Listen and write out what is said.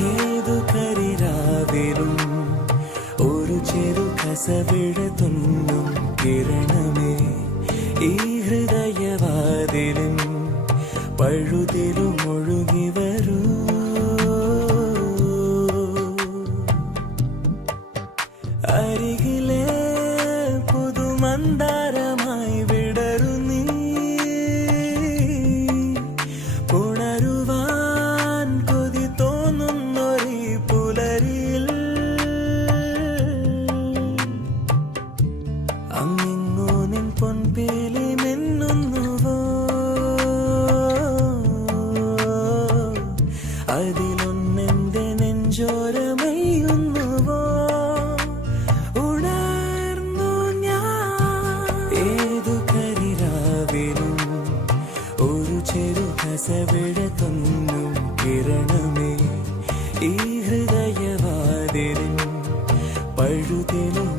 ഏതു കരിരാവിലും ഒരു ചെറു കസവിട തുന്നും കിരണമേ ഈ ഹൃദയവാതിലും പഴുതിലും ഒഴുകി വരൂ. അരികിലെ പുതുമന്ദാരമായി വിടരു നീ, ഉണരുവാൻ കൊതി തോന്നുന്നൊരു പുലരിയിൽ. അങ്ങിങ്ങോ നിൻ പൊൻപേലി മിന്നുന്നുവോ, അതിലൊന്നെന്റെ നെഞ്ചോരമയുന്നുവോ. ഉണർന്നു ഞാൻ ഏതു കരിരാവിലും ഒരു ചെറു കസവിട തുന്നും കിരണമേ ഈ ഹൃദയവാതിലും പഴുതിലും